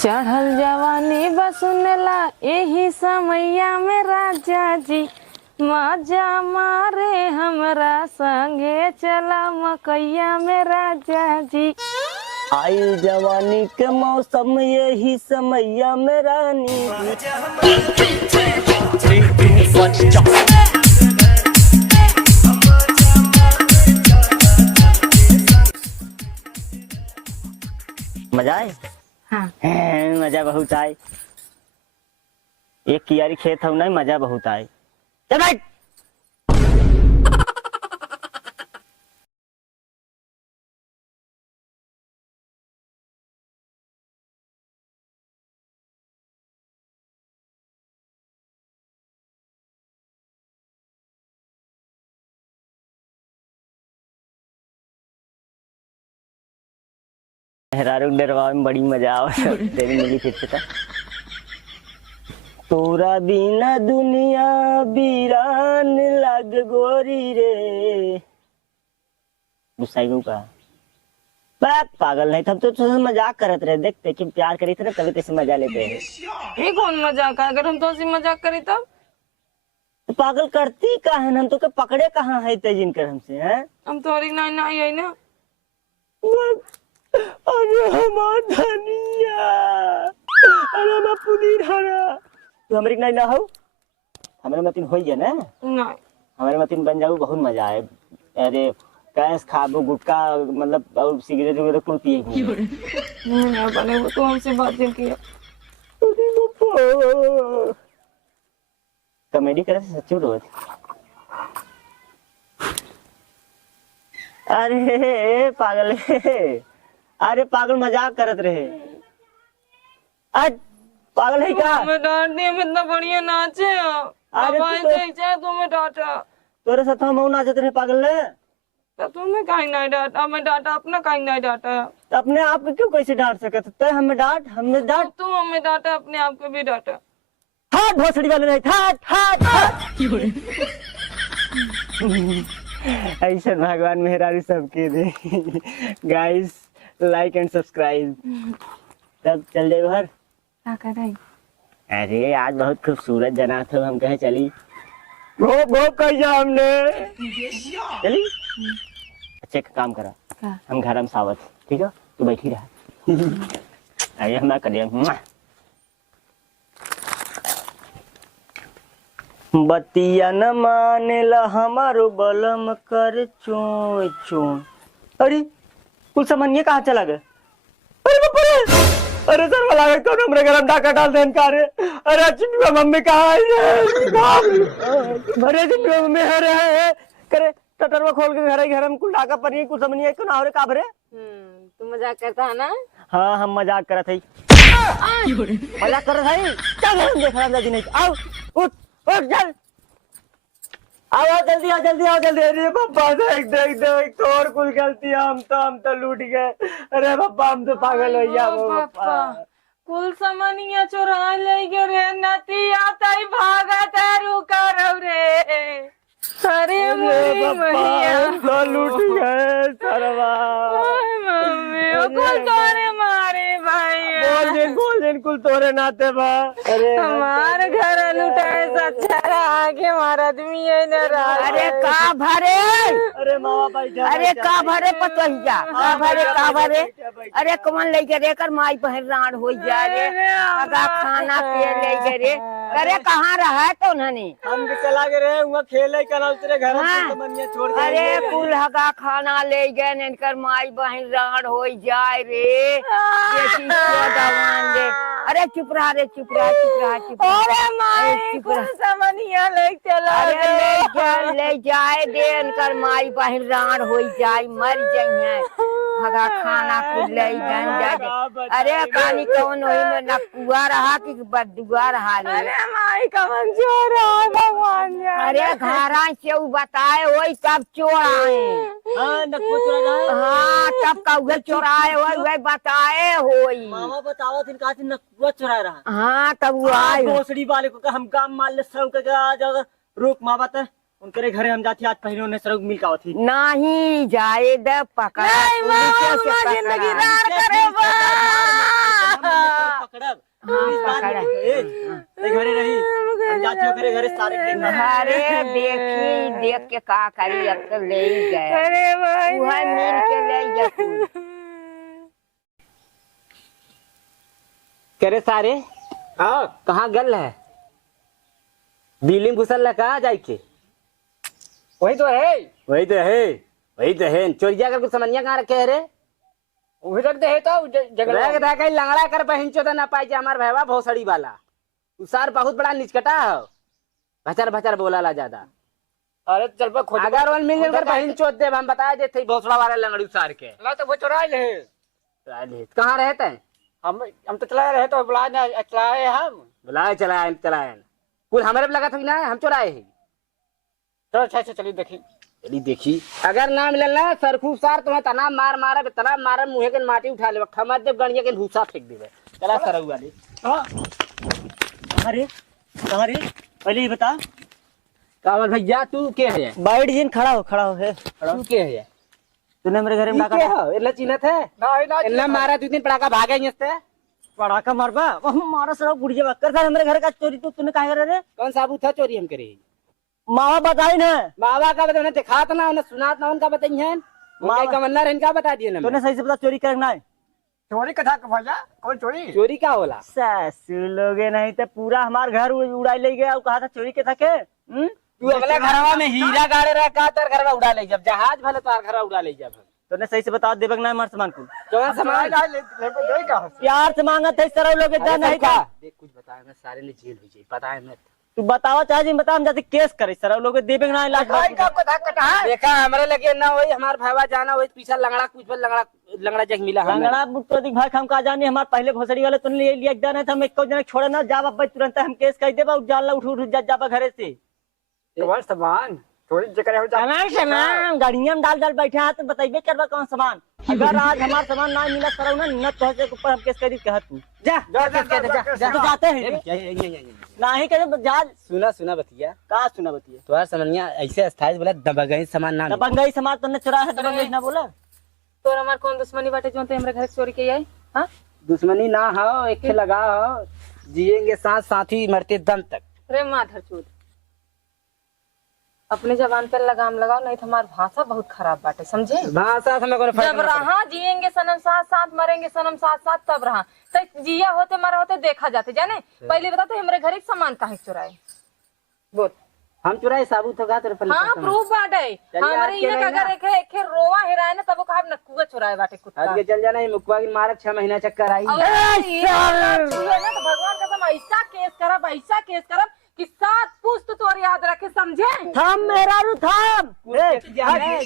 चढ़ल जवानी बसुनेला यही समैया में राजा जी मजा मारे हमरा संगे चला मकैया में राजा जी। आई जवानी के मौसम यही समैया में रानी। मजा आए? हाँ। मजा बहुत आए। एक कियारी खेत हम नहीं, मजा बहुत आए। चल बैठ। मेहरारू डरवा में बड़ी मजा आवा। तेरी मिली फिर से तोरा बिना दुनिया बीरान लग गोरी रे। गुस्सा क्यों का? पागल नहीं, तब तो मजाक करत रहे। देखते कि प्यार करी थे ना, तभी तो मजा लेते हैं। ये कौन मजाक है? अगर हम तो मजाक करी तब तो पागल करती का है? हम तो के पकड़े कहाँ है तेजिन कर हमसे हैं? हम तो नहीं है ना। अरे हमार धनिया, अरे मैं पुनीर हरा। तू हमरे नहीं ना हो, हमारे मतीन हो गया ना। नहीं हमारे मतीन बन जाऊ, बहुत मजा आए। अरे कैस खाबो गुटका, मतलब और सिगरेट वगैरह कुल पिएगी। नहीं बने वो तो हमसे बात किया। कॉमेडी करे से सच्ची रोज। अरे पागल है, अरे पागल मजाक करत रहे। आज पागल है क्या? मैं डांट दिया, मैं इतना बढ़िया नाचे। अरे तुम्हें डांटा। तोरे साथ हम नाचत रहे पागल ने। तो तुम्हें कहीं नहीं डांटा, मैं डांटा अपना कहीं नहीं डांटा। तो अपने आप को क्यों कैसे डांट सकत? तय हमें डांट, हमने डांट। तुम हमें डांटा, अपने आप को भी डांटा। हाँ भोसड़ी वाले नहीं था। ऐसा भगवान मेहरारू सबके दे। Guys like and subscribe. तब चल दे घर। क्या कर रही? अरे आज बहुत खूबसूरत जना था, हम कहे चली। वो कहिया हमने चली। अच्छा एक काम करा, हम घर में सावत, ठीक है? तू बैठी रहा। आइए हम करिए। बतिया न मानेला हमारो बलम कर चोय चोय। अरे कुल सामान्य कहाँ चला गए? अरे बाप रे! अरे सर वाला गए तो हमरे गरम डाका डाल देन का रे। अरे चिंटू मम्मी कहाँ आई है? अरे चिंटू मम्मी है करे टटरवा खोल के घर में कुल डाका पनी कुल सामान्य क्यों ना हो रे का भरे? तू मजाक करता है ना? हाँ हम मजाक करत हई। मजाक करत हई। चल हम देख रहा नहीं। आओ उठ चल, आओ जल्दी आओ जल्दी आओ जल्दी। अरे पापा देख तोर कुल गलती, हम तो लूट गए। अरे पापा हम तो पागल हो गया। पापा कुल सामानिया चोरा ले गए रे नतिया, तई भागा तारू करो रे। अरे पापा तो लूट गए सरवा। मम्मी ओ कुल तोरे मारे भाई। बोल दिन कुल तोरे नाते बा। अरे हमारे घर लुटाए अच्छा रहा कि हमारा आदमी है न रहा। अरे का भरे? अरे मामा भाई अरे का भरे पतोहिया? का भरे का भरे? अरे कमन लेके रे कर माई बहन राड हो जा रे। अगा खाना पे लेके रे। अरे कहाँ रहा है तो उन्होंने? हम भी चला गए रे वहाँ खेले का ना उतरे घर में तो मनिया छोड़ के। अरे कुल हगा खाना ले गए नेकर माई बहन राड हो जाए रे। बेटी को दवान दे। अरे चुप रहा रे, चुप रहा चुप रहा चुप रहा। अरे माई कुल सामानिया ले चला। अरे ले जाए दे इनकर माई बहन राड हो जाए, मर जाइए। हगा खाना कुल ले जाए। अरे कहानी कौन होई में न कुआ रहा कि बदुआ रहा रे। अरे माई कमन चोर है भगवान जाने। अरे घरा से उ बताए वही तब चोर आए। हाँ न कुछ रहा। हाँ तब कौवे चोराए वही बताए होई। मामा बताओ दिन का नकुआ चुरा रहा। हाँ तब वो आए। भोसड़ी वाले को हम काम मान ले सब के आ जाओ। रुक माँ बता उनके घरे हम जाती आज पहले उन्हें सड़क मिल का थी। नहीं जाए द पकड़ा नहीं मामा जिंदगी रार करे बा। पकड़ब हाँ, पुलिस बात पकड़ा। ए घरे रही हम जाते हो घरे सारे देखना अरे देखी देख के का करी अब तो ले ही गए अरे भाई वहाँ नील के ले गए कुल। करे सारे हाँ कहाँ गल है दिल्ली में घुसल है कहाँ जाए के वही तो है वही तो है वही तो है चोरिया कर कुछ समझिया कहाँ रखे है रे वही रख दे है तो जगह रख दे कहीं लंगड़ा कर बहन चोदा ना पाई हमार भैया भोसड़ी वाला उसार बहुत बड़ा निचकटा है भचर भचर बोला ला ज्यादा अरे चल पर खोज अगर वन मिल कर बहन चोद दे हम बता देते भोसड़ा वाला लंगड़ी उसार के ला तो वो चुरा ले कहाँ रहते हैं हम तो चला रहे तो बुला ना चलाए हम बुलाए चलाए चलाए कुल हमारे पे लगा था कि ना हम चुराए हैं चलो अच्छा अच्छा चलिए देखिए चली देखी अगर ना मिलल ना सरखू सार तुम्हें तना मार मारे तना मारे मुहे के माटी उठा ले खमर दे गणिया के भूसा फेंक देवे चला सरऊ वाली हाँ अरे अरे पहले ये बता कावल भैया तू के है बाइट जिन खड़ा हो है तू के है तूने मेरे घर में के डाका हो इल्ला चिन्हत है ना इल्ला मारा दो दिन पड़ाका भागे यहीं से पड़ाका मारबा वो मारा सर गुड़िया बक्कर था मेरे घर का चोरी तूने काहे करे रे कौन साबुत था चोरी हम करे मावा बताई ना बाबा का बता दिखा ना उन्हें सुना ना उनका बताई है माँ का मन्ना इनका बता दिए ना तूने सही से बता चोरी करना है चोरी कथा भैया कौन चोरी चोरी क्या होला सासू लोगे नहीं तो पूरा हमार घर उड़ाई ले गया और कहा था चोरी के थके तू अगला घरवा में हीरा गाड़े रह का तर घरवा उड़ा ले जब जहाज भले तार घरवा उड़ा ले जब तूने सही से बता देबक ना हमार सामान को कौन सामान देगा प्यार से मांगत है सर लोगे अरे नहीं सबका था देख कुछ बताया मैं सारे ने जेल हो जाए पता है मैं तू बतावा चाहे जी बता हम जाते केस करे सर लोग देबक ना लाख का कथा कटा है देखा हमारे लगे ना वही हमार भाईवा जाना वही पीछा लंगड़ा कुछ लंगड़ा लंगड़ा जग मिला हमें। लंगड़ा बुट्टो दिख भाई हम का जाने हमार पहले भोसड़ी वाले तूने ले लिया एकदम था हम एक जन छोड़े ना जावा भाई तुरंत हम केस कर देबा जाला उठ उठ जाबा घरे से तुम्हारा सामान चोरी जकर हो जा सामान सामान गाड़िया में डाल डाल बैठे हैं तो बताइए करवा कौन सामान अगर आज हमारा सामान ना मिला सर ना न तो के ऊपर हम केस कर दी कहत तू जा जा जा तो जाते हैं ना ही करे जा सुना सुना बतिया का सुना बतिए तुम्हारा समझिया ऐसे अस्थाई बोला दबगई सामान ना मिले। दबंगई समाज तुमने चुरा है दबंगई ना बोला तोर हमार कौन दुश्मनी बाटे जो हमरे घर चोरी के आई हां दुश्मनी ना हो एक लगा हो जिएंगे साथ साथी मरते दम तक रे माधर चोद अपने जबान पे लगाम लगाओ नहीं तो हमार भाषा बहुत खराब बाटे समझे भाषा से हमें कोई फर्क जब नहीं पड़ता। रहा जिएंगे सनम साथ साथ मरेंगे सनम साथ साथ तब रहा तो जिया होते मरा होते देखा जाते जाने पहले बता तो हमारे घर एक सामान काहे चुराए बोल हम चुराए साबुत होगा तेरे पहले हाँ प्रूफ बाटे हमारे आज के इने नहीं अगर एक रोवा हिराए ना तब वो कहा नक्कुआ चुराए बाटे कुत्ता आज के चल जाना ये मुकवा की मारक 6 महीना चक्कर आई और ये ना तो भगवान कसम ऐसा केस करब कि 7 पुस्त तोर याद रखे समझे थम मेरा रू थम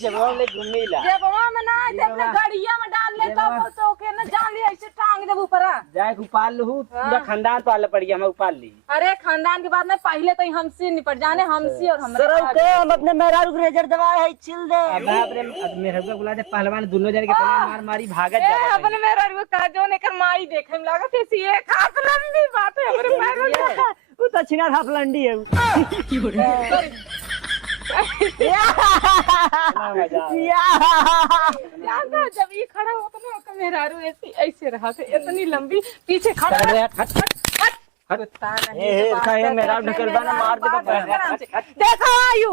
जवाब ले घूमेला जब वहां में ना आए अपने गाड़िया में डाल ले तो के ना जान ली ऐसे टांग दे ऊपर जाए उपाल लू पूरा खानदान पाल पड़ गया हम उपाल ली अरे खानदान के बाद में पहले तो हमसे निपट जाने हमसे और सर हमारे के हम अपने मेरा रू रेजर दवाए है चिल दे अब मेरे को बुला दे पहलवान दोनों जन के तना मार मारी भागत ए जा अपने मेरा रू का जो ने कर माई देखे में लागत है सी एक हाथ लंबी बात है हमरे पैर में वो तो छिना था फलंडी है यादा जब ये खड़ा होता ना तो मेरा रू ऐसे ऐसे रहा था इतनी लंबी पीछे खड़ा कुत्ता नहीं ए हे मेरा ढकल बना मार दे देखो आयु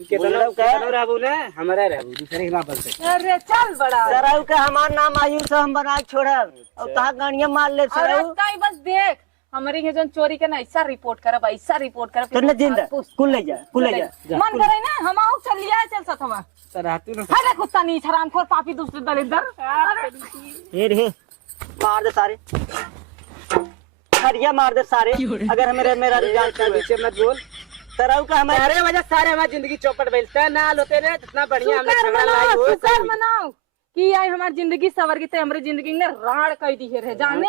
कितना रहबू ने हमारे रहबू दूसरे के ना बोलते अरे चल बड़ा सरऊ के हमार नाम आयुष हम बना के छोड़ब और कहा गाड़िया मार ले अरे सरऊ ताई बस देख हमारे यहाँ जो चोरी के ना ऐसा रिपोर्ट करब तूने जिंदा कुल ले जा मन करे ना हम आओ चल लिया चल सत हम रहतू ना अरे कुत्ता नीच हरामखोर पापी दूसरे दलिंदर ये रे मार दे सारे हरिया मार दे सारे अगर हमें मेरा जान क्या पीछे मत बोल सरऊ का हमारे अरे वजह सारे हमारी जिंदगी चौपट बैठता ना लोते रे जितना बढ़िया हमने शुक्र झगड़ा लाई मनाओ हो शुक्र मनाओ कि आई हमारी जिंदगी सवर गई हमारी जिंदगी ने राड़ कह दी है जाने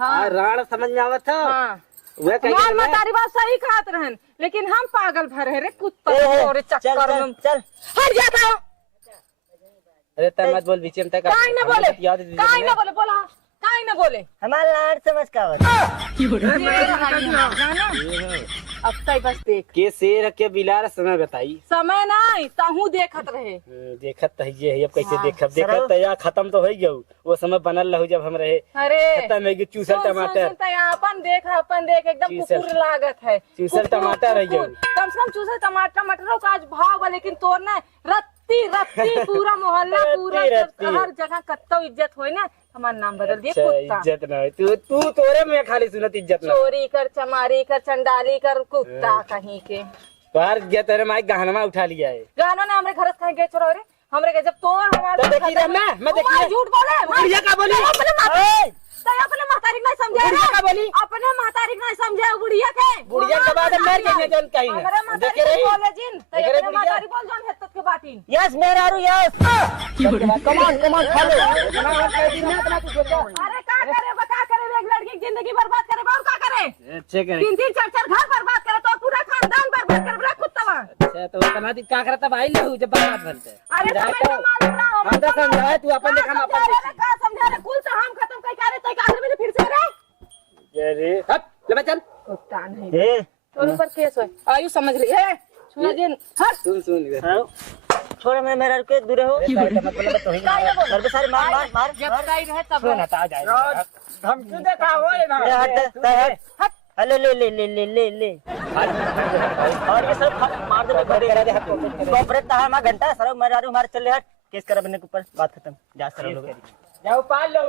हाँ राण समझ में आवत था हाँ वह कहीं मार मतारी बात सही खात रहन लेकिन हम पागल भर है रे कुत्ता और चल चक्कर चल में चल हट जाता हो अरे तय मत बोल बीच में तक काई ना बोले काई ना बोले बोला काई ना बोले हमारा लाड समझ का अब तक बस देख के शेर के बिलार समय बताई। समय नहीं ताहू देखत रहे। देखत तो ये है, अब कैसे हाँ, देखब देखत तो या खत्म तो हो गया वो समय बनल रहू जब हम रहे। अरे खत्म है कि चूसल टमाटर अपन देख एकदम चूसर। कुकुर लागत है। चूसर कुकुर, टमाटर है कुकुर। कम से कम चूसर टमाटर का आज भाव बा, लेकिन तोर ना रत्ती रत्ती पूरा मोहल्ला पूरा रत्ती। हर जगह कत्तो इज्जत होए ना हमारा नाम बदल दिए अच्छा, कुत्ता। इज्जत ना तू तोरे में खाली सुनत इज्जत ना चोरी कर चमारी कर चंडाली कर कुत्ता कहीं के। बाहर गया तेरे माइक गहनमा उठा लिया है। गाना ने हमरे घर कहीं गए छोरा रे हमरे के जब तोर हमारे तो देखी रे मैं देखी रे। झूठ बोले बुढ़िया का बोली अपने महतारी नहीं समझे बुढ़िया का बोली अपने महतारी नहीं समझे बुढ़िया के बुढ़िया के बाद मर गई जन कहीं हमरे ना देखे महतारी रे बोले जिन देखे रे अपने बुढ़िया। महतारी बोल जान हेतत के बाटी। यस मेहरारू यस। कमान कमान खा लो। अरे का करे एक लड़की की जिंदगी बर्बाद करे और का करे अच्छे करे 3-3 4-4 घर बर्बाद करे तो पूरा खानदान बर्बाद कर बड़ा कुत्ता। अच्छा तो तना दी का करता भाई ले जब बात बनते अरे तो मालूम ना हम तो समझाए तू अपन देखा अपन अरे का समझा रे कुल तो हम खत्म कई करे तो का में फिर से रे अरे हट ले चल कुत्ता नहीं ए तोर ऊपर केस है आयु समझ रही है सुना जिन हट सुन छोड़ मैं मेहरारू के दूर हो। मतलब तो ही घर पे सारे मार मार मार जब कई रहे तब सुन हटा जाए धमकी देखा हो ए, हट हट ले ले ले ले ले ले ले और ये सब मार दे घरे करा दे हट कॉर्पोरेट ताहा मा घंटा सर मेहरारू मार चले हट केस करा बने के ऊपर बात खत्म जा सर लोग जाओ पाल लो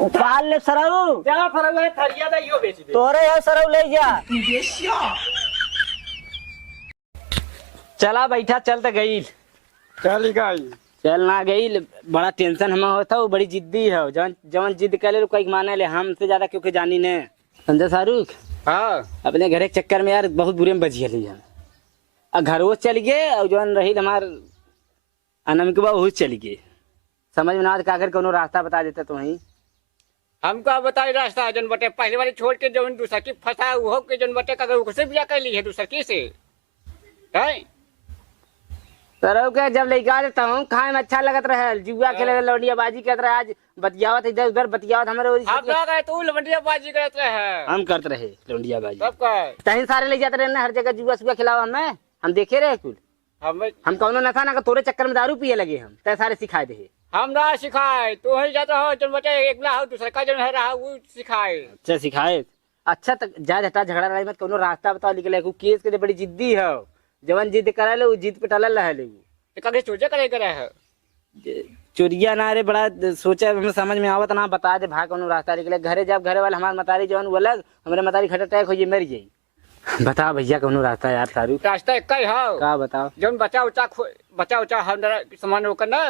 उपाल ले सरऊ जा फरक है थरिया दा यो बेच दे तोरे है सरऊ ले जा। चला बैठा चल तो गई चली गई चल ना गई बड़ा टेंशन हमें होता वो बड़ी जिद्दी है जवन जवन जिद कर ले कोई माने ले हमसे ज्यादा क्योंकि जानी ने समझे शाहरुख। हाँ अपने घर के चक्कर में यार बहुत बुरे में बजी ली हम और घर वो चल गए और जवन रही हमार अनम के बाद चली गए समझ में ना का कर कोनो रास्ता बता देता तो वहीं हमको बताई रास्ता जन बटे पहले वाली छोड़ के जवन दूसरा की फंसा वो के जन बटे का उसे बिया कर ली है दूसरा की से है सर के जब लेके देता हूँ खाए में अच्छा लगत रहे जुआ खेले लौंडिया बाजी करत रहे आज बतियावत इधर उधर बतियावत हमारे आप लोग गए तू लवंडिया बाजी करते हैं हम करते रहे लौंडिया बाजी सब का तहीं सारे ले जाते रहे ना हर जगह जुआ सुआ खिलावा हमें हम देखे रहे कुल हम कौनो नशा ना तोरे चक्कर में दारू पिए लगे हम तय सारे सिखाए दे हम ना सिखाए तो ही जाता हो जन बटे एक ना हो दूसरा का जन है रहा वो सिखाए अच्छा सिखाए अच्छा तक जा हटा झगड़ा लड़ाई मत कोनो रास्ता बताओ निकले केस के बड़ी जिद्दी है जवन जिद करा ले वो जिद पे टलल रहे कभी चोजे करे करे है चोरिया ना रे बड़ा सोचा हमें समझ में आवत ना बता दे भाग कोनो रास्ता निकले घरे जब घरे वाले हमारे मतारी जवन वो अलग हमारे मतारी खट अटैक हो मर जाई बता भैया कोनो रास्ता यार सारू रास्ता एक ही है का बताओ जौन बचा उचा हमरा सामान होकर ना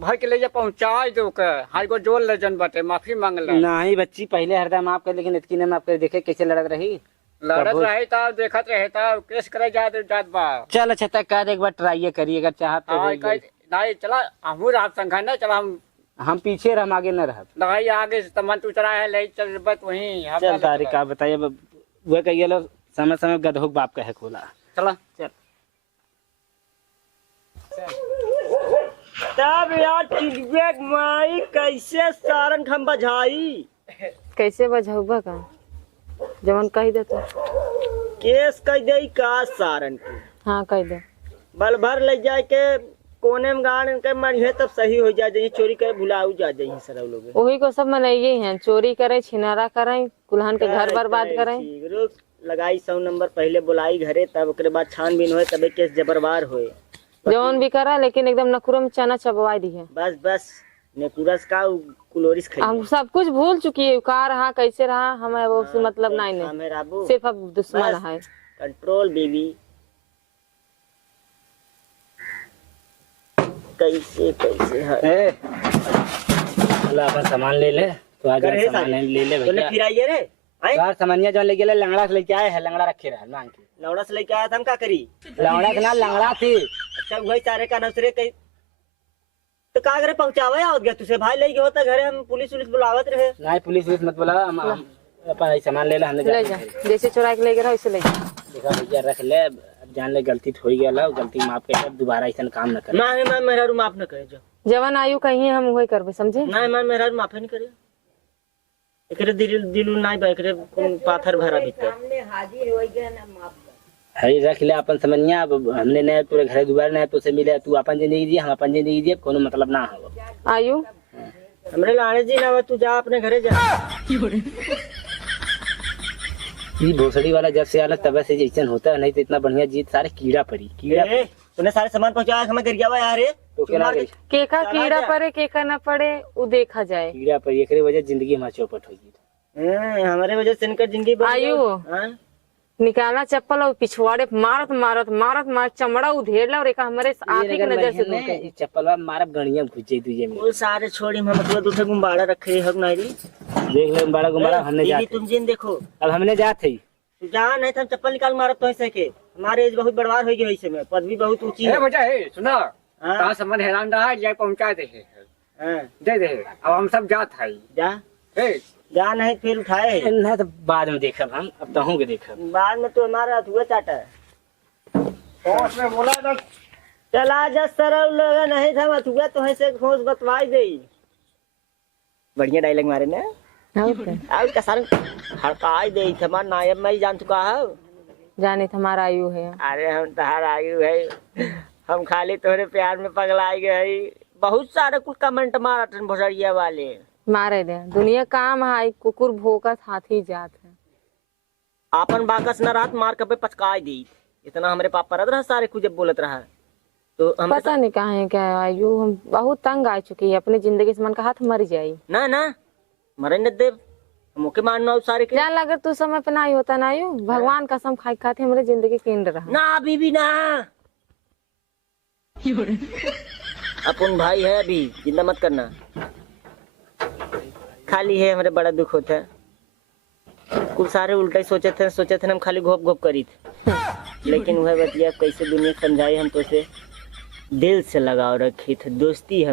भर के ले जा पहुंचा दो के हाई को जोड़ ले जन बटे माफी मांग ले नहीं बच्ची पहले हरदम माफ कर लेकिन इतनी ने माफ कर देखे कैसे लड़त रही लड़त रहे था देखत रहे था केस करे जात बा चल अच्छा तक कर एक बार ट्राई करिए अगर चाहत तो हाँ होई गई। नहीं चला हमू रात संघा ना चला हम पीछे रह आगे न रह नहीं आगे तमन तू चला है ले चल बत वहीं हम चल तारी का बताइए वह कहिए लो समय समय गधोक बाप का है खोला चला चल तब यार चिड़िया माई कैसे सारन खम बजाई कैसे बझौबा का जवन कह दे तो केस कह दे का सारन की हाँ कह दे बल भर ले जाए के कोने में गाड़ के मरिए तब सही हो जाए जही चोरी करे भुलाऊ जा जही सर लोग वही को सब मनइये हैं चोरी करे छिनारा करे कुल्हन के घर बर्बाद करे रुक लगाई 100 नंबर पहले बुलाई घरे तब ओकरे बाद छानबीन होए तबे केस जबरवार होए जौन भी करा लेकिन एकदम नखुरो में चना चबवा दी है बस बस नेकुरस का कुलोरिस खाई हम सब कुछ भूल चुकी है का रहा कैसे रहा हमें वो से मतलब नहीं नहीं हमें राबू सिर्फ अब दुश्मन बस। है कंट्रोल बेबी कैसे कैसे है चलो अपन सामान ले ले तो आज करे सामान सारे। ले ले तूने भैया फिर आइए रे आई यार सामान्य जो ले गेले लंगड़ा से लेके आए है लंगड़ा रखे रहा मांग के लौड़ा से लेके आया था हम का करी लंगड़ा के ना लंगड़ा थी अच्छा वही सारे का नसरे कई तो का घरे पहुंचावे आवत गया तुझे भाई ले गए होता घरे हम पुलिस बुलावत रहे नहीं पुलिस मत बोला हम अपन सामान ले ले हमने ले जा जैसे चुरा के ले गया वैसे ले जा देखा भैया रख ले अब जान ले गलती हो गया ला गलती माफ कर दोबारा ऐसा काम न करे मां मेरा रू माफ न करे जो जवन आयु कहीं हम वही करबे समझे ना मां मेरा रू माफ नहीं करे एकरे दिल नहीं बा, एकरे पाथर भरा भीतर। सामने हाजिर हो गए ना, माफ कर। हरी रख ले अपन समझिया। अब हमने नहीं पूरे घर दोबारा नहीं तो से मिले, तू अपन जिंदगी जी हम अपन जिंदगी जी, कोनो मतलब ना हो। आयु हमरे लाने जी ना, तू जा अपने घरे जा। ये भोसड़ी वाला जब से आला तब से जैसन होता है, नहीं तो इतना बढ़िया जीत सारे कीड़ा पड़ी कीड़ा। तूने सारे सामान पहुंचाया, हमें गिर गया यार। तो क्या लगे? केका कीड़ा पड़े केका न पड़े वो देखा जाए। कीड़ा पड़ी, एकरे वजह जिंदगी हमारी चौपट होगी। हमारे वजह से इनका जिंदगी आयु निकाला चप्पल और पिछवाड़े मारत मारत मारत मारत चमड़ा उधेड़ला और एक हमारे आंखें की नजर से दूर गई। चप्पल मारब गणिया घुस जाई तुझे में। वो सारे छोड़ी हम दूसरे गुम्बाड़ा रखे हम नहीं। देख ले बड़ा गुम्बाड़ा हमने जा। तुम जिन देखो, अब हमने जात है। तू जा नहीं तो हम चप्पल निकाल मारब तो ऐसे के। हमारे एज बहुत बड़वार हो गई, ऐसे में पदवी बहुत ऊंची है। बेटा है सुना, हाँ? कहाँ समझ हैरान रहा है, पहुँचा दे हाँ, दे दे। अब हम सब जात है। जा जा नहीं फिर उठाए। नहीं तो बाद में देखब हम, अब तो होंगे देखब। बाद में तो हमारा अधूरा चाटा है। उसमें बोला था चला जा सरल लोग नहीं था अधूरा तो ऐसे खोज बतवाई दे। बढ़िया डायलॉग मारे ना। अब का सारे हड़काई दे हमार नायब में जान चुका है। जाने हमारा आयु है। अरे हम तहार आयु है, हम खाली तोहरे प्यार में पगलाई गई। बहुत सारे कुछ कमेंट मारा भोसड़िया वाले। मारे दे दुनिया काम है, कुकुर भोकस हाथी जात है। आपन बाकस न रात मार कपे पचकाई दी। इतना हमारे पाप परत रहा सारे कुछ जब बोलत रहा तो हम पता नहीं कहाँ है क्या आयु। हम बहुत तंग आ चुकी है अपनी जिंदगी से, मन का हाथ मर जाये ना ना मरे न देव मुके मानना सारे के। जान अगर तू समय पे ना ही होता ना आयु, भगवान कसम खाई खाते हमारे जिंदगी केंद्र रहा ना अभी भी ना। अपन भाई है अभी, चिंता मत करना। खाली है हमारे बड़ा दुख होता है। कुछ सारे उल्टा ही सोचे थे हम खाली घोप घोप करी थे। लेकिन वह बतिया कैसे दुनिया समझाई, हम तो से दिल से लगाव रखी थे। दोस्ती है।